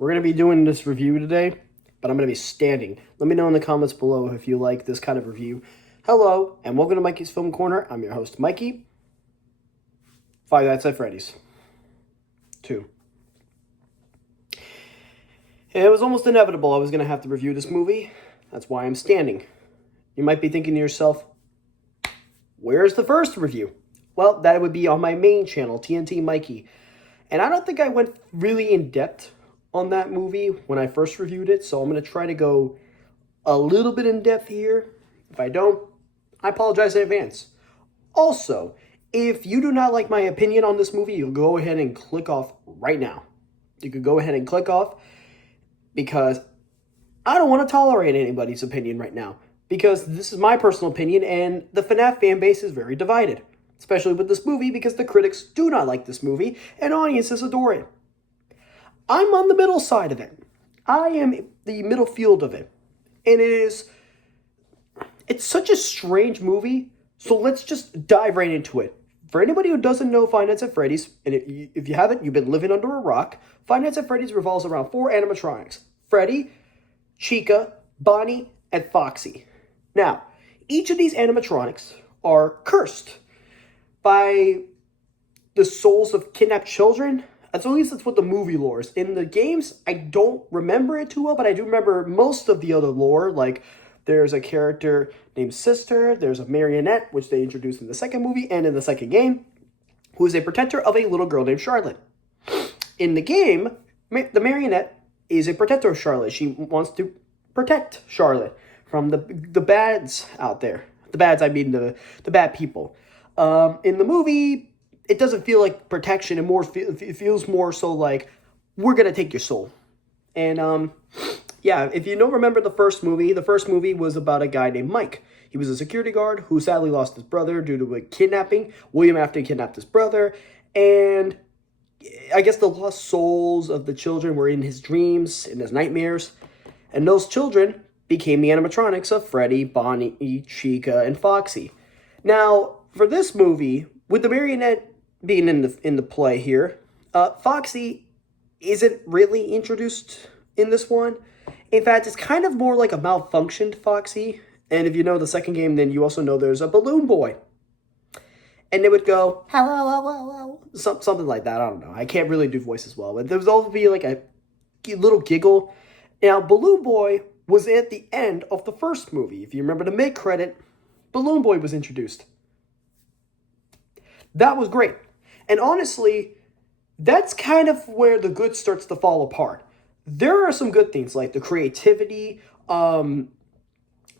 We're going to be doing this review today, but I'm going to be standing. Let me know in the comments below if you like this kind of review. Hello, and welcome to Mikey's Film Corner. I'm your host, Mikey. Five Nights at Freddy's 2. It was almost inevitable I was going to have to review this movie. That's why I'm standing. You might be thinking to yourself, where's the first review? Well, that would be on my main channel, TNT Mikey. And I don't think I went really in depth on that movie when I first reviewed it, so I'm going to try to go a little bit in depth here. If I don't, I apologize in advance. Also, if you do not like my opinion on this movie, you'll go ahead and click off right now. You could go ahead and click off because I don't want to tolerate anybody's opinion right now. Because this is my personal opinion, and the FNAF fan base is very divided. Especially with this movie, because the critics do not like this movie, and audiences adore it. I'm on the middle side of it. I am the middle field of it. And it's such a strange movie, so let's just dive right into it. For anybody who doesn't know Five Nights at Freddy's, and if you haven't, you've been living under a rock, Five Nights at Freddy's revolves around 4 animatronics. Freddy, Chica, Bonnie, and Foxy. Now, each of these animatronics are cursed by the souls of kidnapped children. At least that's what the movie lore is. In the games, I don't remember it too well, but I do remember most of the other lore. Like, there's a character named Sister, there's a marionette, which they introduced in the second movie and in the second game, who is a protector of a little girl named Charlotte. In the game, the marionette is a protector of Charlotte. She wants to protect Charlotte from the bads out there. The bads, I mean the bad people. In the movie, it doesn't feel like protection. It feels more so like, we're going to take your soul. And, yeah, if you don't remember the first movie was about a guy named Mike. He was a security guard who sadly lost his brother due to a kidnapping. William Afton kidnapped his brother. And I guess the lost souls of the children were in his dreams, in his nightmares. And those children became the animatronics of Freddy, Bonnie, Chica, and Foxy. Now, for this movie, with the marionette being in the play here, Foxy isn't really introduced in this one. In fact, it's kind of more like a malfunctioned Foxy. And if you know the second game, then you also know there's a balloon boy. And they would go, hello, hello, hello. Something like that. I don't know. I can't really do voices well. But there would also be like a little giggle. Now, Balloon Boy was at the end of the first movie. If you remember the mid-credit, Balloon Boy was introduced. That was great. And honestly, that's kind of where the good starts to fall apart. There are some good things, like the creativity. The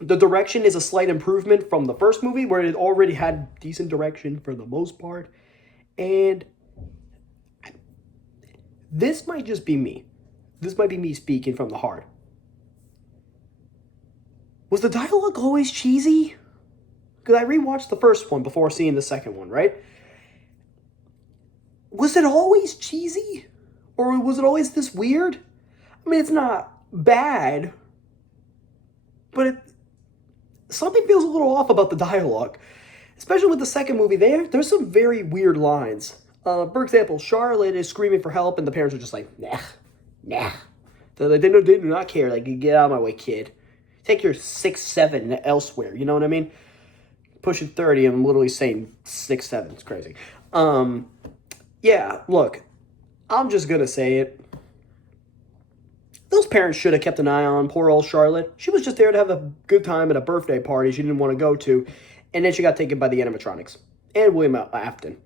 direction is a slight improvement from the first movie, where it already had decent direction for the most part. And this might just be me. This might be me speaking from the heart. Was the dialogue always cheesy? Because I rewatched the first one before seeing the second one, right? Was it always cheesy? Or was it always this weird? I mean, it's not bad, but something feels a little off about the dialogue. Especially with the second movie, there's some very weird lines. For example, Charlotte is screaming for help, and the parents are just like, nah. They do not care. Like, get out of my way, kid. Take your 6'7" elsewhere. You know what I mean? Pushing 30, I'm literally saying 6'7". It's crazy. Yeah, look, I'm just gonna say it. Those parents should have kept an eye on poor old Charlotte. She was just there to have a good time at a birthday party she didn't want to go to, and then she got taken by the animatronics and William Afton.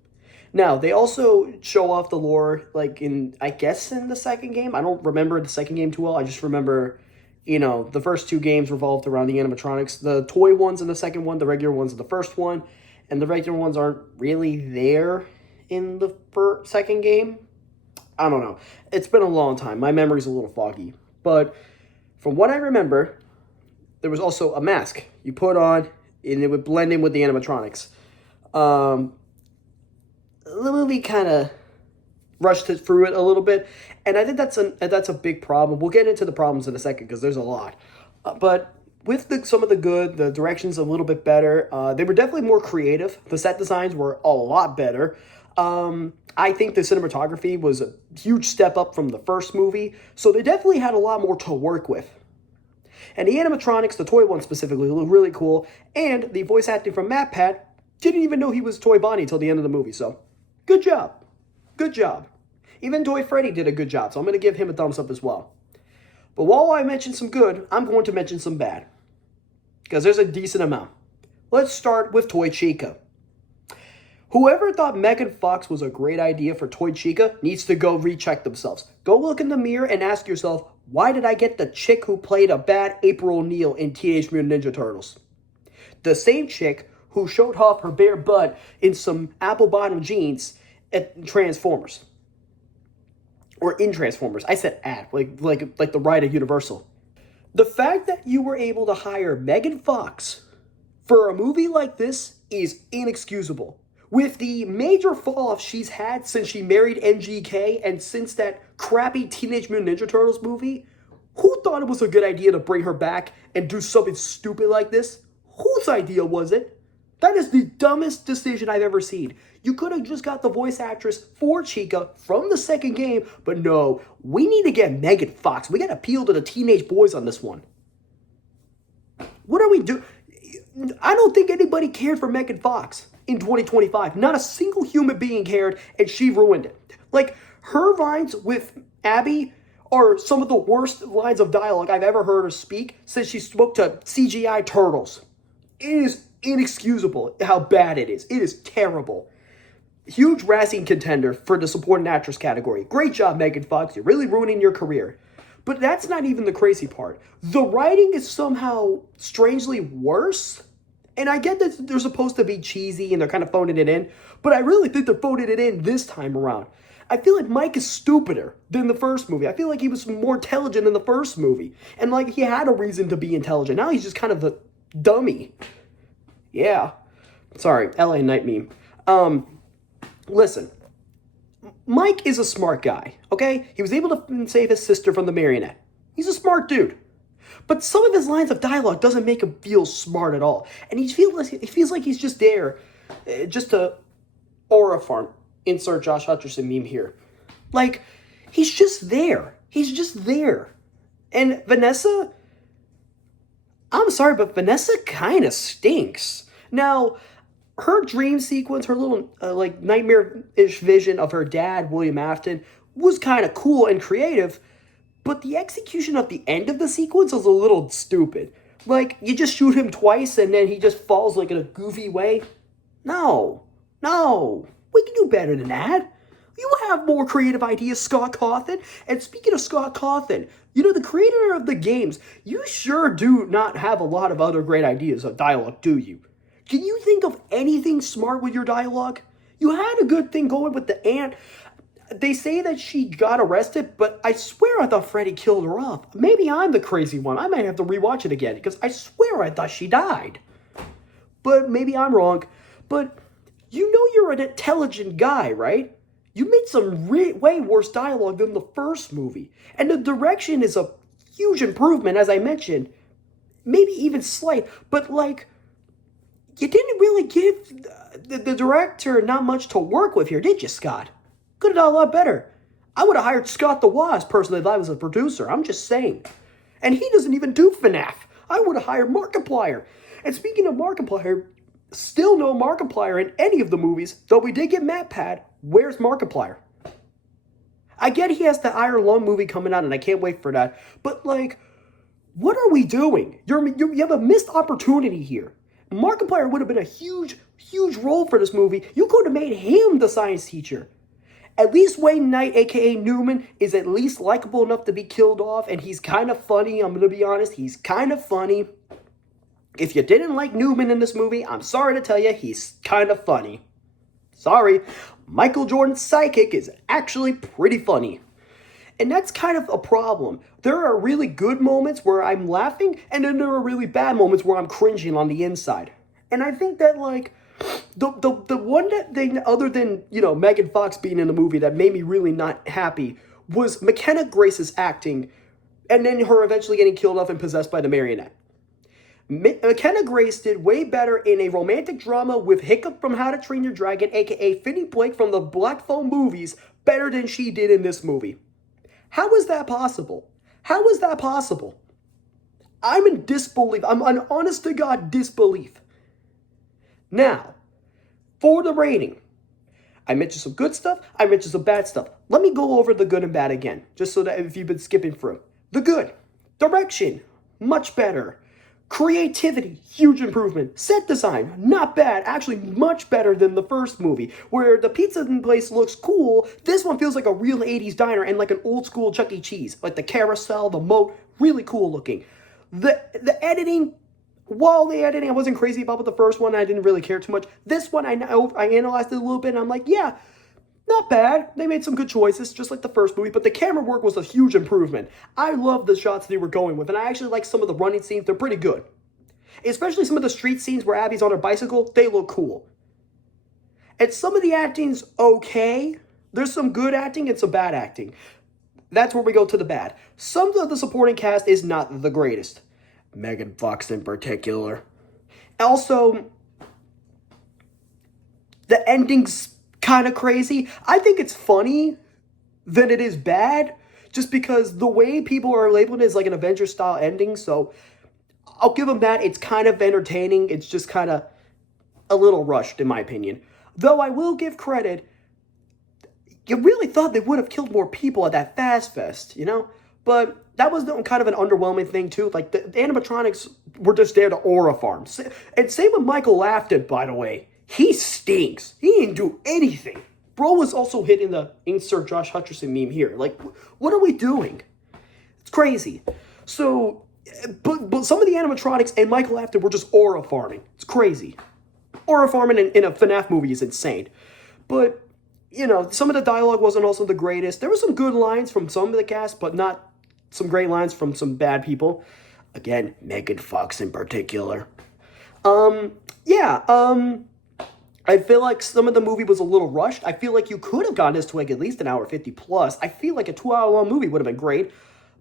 Now, they also show off the lore, like, in the second game. I don't remember the second game too well. I just remember, the first two games revolved around the animatronics. The toy ones in the second one, the regular ones in the first one, and the regular ones aren't really there in the second game. I don't know. It's been a long time. My memory's a little foggy. But from what I remember, there was also a mask you put on, and it would blend in with the animatronics. The movie kind of rushed it through it a little bit, and I think that's a big problem. We'll get into the problems in a second because there's a lot. But with some of the good, the direction's a little bit better. They were definitely more creative. The set designs were a lot better. I think the cinematography was a huge step up from the first movie, so they definitely had a lot more to work with. And the animatronics, the toy one specifically, look really cool, and the voice acting from MatPat didn't even know he was Toy Bonnie until the end of the movie, so good job. Good job. Even Toy Freddy did a good job, so I'm going to give him a thumbs up as well. But while I mention some good, I'm going to mention some bad. Because there's a decent amount. Let's start with Toy Chica. Whoever thought Megan Fox was a great idea for Toy Chica needs to go recheck themselves. Go look in the mirror and ask yourself, why did I get the chick who played a bad April O'Neil in Teenage Mutant Ninja Turtles? The same chick who showed off her bare butt in some apple bottom jeans at Transformers. Or in Transformers. I said at, like the ride at Universal. The fact that you were able to hire Megan Fox for a movie like this is inexcusable. With the major fall-off she's had since she married MGK and since that crappy Teenage Mutant Ninja Turtles movie, who thought it was a good idea to bring her back and do something stupid like this? Whose idea was it? That is the dumbest decision I've ever seen. You could have just got the voice actress for Chica from the second game, but no, we need to get Megan Fox. We got to appeal to the teenage boys on this one. What are we doing? I don't think anybody cared for Megan Fox in 2025. Not a single human being cared, and she ruined it. Like, her lines with Abby are some of the worst lines of dialogue I've ever heard her speak since she spoke to CGI turtles. It is inexcusable how bad it is. It is terrible. Huge Razzie contender for the supporting actress category. Great job, Megan Fox. You're really ruining your career. But that's not even the crazy part. The writing is somehow strangely worse. And I get that they're supposed to be cheesy and they're kind of phoning it in, but I really think they're phoning it in this time around. I feel like Mike is stupider than the first movie. I feel like he was more intelligent in the first movie. And like he had a reason to be intelligent. Now he's just kind of the dummy. Yeah. Sorry, LA Night meme. Listen. Mike is a smart guy, okay? He was able to save his sister from the marionette. He's a smart dude. But some of his lines of dialogue doesn't make him feel smart at all. And he feels like he's just there just to aura farm. Insert Josh Hutcherson meme here. Like, he's just there. He's just there. And Vanessa, I'm sorry, but Vanessa kind of stinks. Now, her dream sequence, her little nightmare-ish vision of her dad, William Afton, was kind of cool and creative, but the execution of the end of the sequence was a little stupid. Like, you just shoot him twice and then he just falls like in a goofy way. No. We can do better than that. You have more creative ideas, Scott Cawthon. And speaking of Scott Cawthon, you know, the creator of the games, you sure do not have a lot of other great ideas of dialogue, do you? Can you think of anything smart with your dialogue? You had a good thing going with the aunt. They say that she got arrested, but I swear I thought Freddy killed her off. Maybe I'm the crazy one. I might have to rewatch it again, because I swear I thought she died. But maybe I'm wrong. But you know you're an intelligent guy, right? You made some way worse dialogue than the first movie. And the direction is a huge improvement, as I mentioned. Maybe even slight, but like, you didn't really give the director not much to work with here, did you, Scott? Could have done a lot better. I would have hired Scott the Wasp personally if I was a producer. I'm just saying. And he doesn't even do FNAF. I would have hired Markiplier. And speaking of Markiplier, still no Markiplier in any of the movies, though we did get MatPat. Where's Markiplier? I get he has the Iron Lung movie coming out, and I can't wait for that. But, like, what are we doing? You have a missed opportunity here. Markiplier would have been a huge role for this movie. You could have made him the science teacher. At least Wayne Knight, a.k.a. Newman, is at least likable enough to be killed off, and he's kind of funny. I'm going to be honest. He's kind of funny. If you didn't like Newman in this movie, I'm sorry to tell you, he's kind of funny. Sorry. Michael Jordan's sidekick is actually pretty funny. And that's kind of a problem. There are really good moments where I'm laughing, and then there are really bad moments where I'm cringing on the inside. And I think that, like, the one thing other than, you know, Megan Fox being in the movie that made me really not happy was McKenna Grace's acting, and then her eventually getting killed off and possessed by the marionette. McKenna Grace did way better in a romantic drama with Hiccup from How to Train Your Dragon, aka Finney Blake from the Black Phone movies, better than she did in this movie. How is that possible? How is that possible? I'm in disbelief. I'm an honest to God disbelief. Now, for the rating. I mentioned some good stuff. I mentioned some bad stuff. Let me go over the good and bad again, just so that if you've been skipping through. The good. Direction. Much better. Creativity, huge improvement. Set design, not bad. Actually, much better than the first movie. Where the pizza place looks cool, this one feels like a real 80s diner and like an old school Chuck E. Cheese. Like the carousel, the moat, really cool looking. The editing, while the editing I wasn't crazy about with the first one, I didn't really care too much. This one, I analyzed it a little bit and I'm like, yeah, not bad. They made some good choices, just like the first movie, but the camera work was a huge improvement. I love the shots they were going with, and I actually like some of the running scenes. They're pretty good. Especially some of the street scenes where Abby's on her bicycle, they look cool. And some of the acting's okay. There's some good acting and some bad acting. That's where we go to the bad. Some of the supporting cast is not the greatest. Megan Fox in particular. Also, the ending's kind of crazy. I think it's funny than it is bad, just because the way people are labeling it is like an Avengers-style ending, so I'll give them that. It's kind of entertaining. It's just kind of a little rushed, in my opinion. Though I will give credit, you really thought they would have killed more people at that Fast Fest, you know? But that was kind of an underwhelming thing, too. Like, the animatronics were just there to aura farm. And same with Michael Afton, by the way. He stinks. He didn't do anything. Bro was also hitting the insert Josh Hutcherson meme here. Like, what are we doing? It's crazy. So, but some of the animatronics and Michael Afton were just aura farming. It's crazy. Aura farming in a FNAF movie is insane. But, you know, some of the dialogue wasn't also the greatest. There were some good lines from some of the cast, but not some great lines from some bad people. Again, Megan Fox in particular. I feel like some of the movie was a little rushed. I feel like you could have gotten this to like at least an hour 50 plus. I feel like a 2-hour long movie would have been great.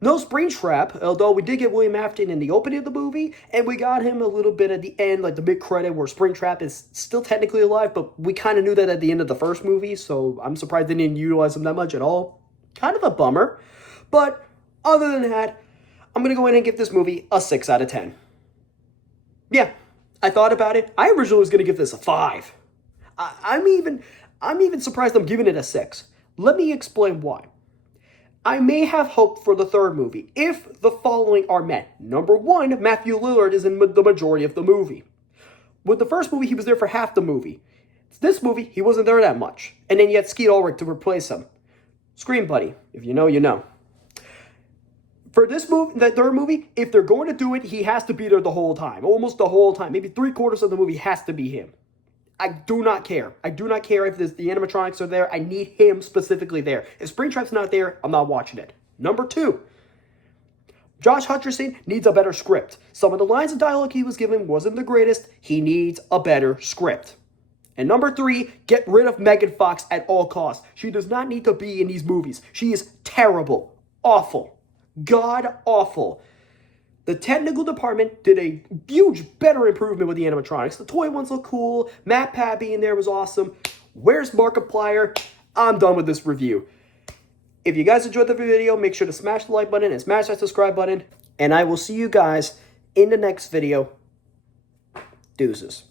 No Springtrap, although we did get William Afton in the opening of the movie, and we got him a little bit at the end, like the big credit where Springtrap is still technically alive, but we kind of knew that at the end of the first movie, so I'm surprised they didn't utilize him that much at all. Kind of a bummer. But other than that, I'm going to go in and give this movie a 6 out of 10. Yeah, I thought about it. I originally was going to give this a 5. I'm even surprised I'm giving it a 6. Let me explain why. I may have hoped for the third movie if the following are met. Number 1, Matthew Lillard is in the majority of the movie. With the first movie, he was there for half the movie. This movie, he wasn't there that much. And then you had Skeet Ulrich to replace him. Scream Buddy. If you know, you know. For this movie, that third movie, if they're going to do it, he has to be there the whole time. Almost the whole time. Maybe 3/4 of the movie has to be him. I do not care. I do not care if the animatronics are there. I need him specifically there. If Springtrap's not there, I'm not watching it. Number 2, Josh Hutcherson needs a better script. Some of the lines of dialogue he was given wasn't the greatest. He needs a better script. And number 3, get rid of Megan Fox at all costs. She does not need to be in these movies. She is terrible. Awful. God awful. The technical department did a huge, better improvement with the animatronics. The toy ones look cool. Matt Pat being there was awesome. Where's Markiplier? I'm done with this review. If you guys enjoyed the video, make sure to smash the like button and smash that subscribe button. And I will see you guys in the next video. Deuces.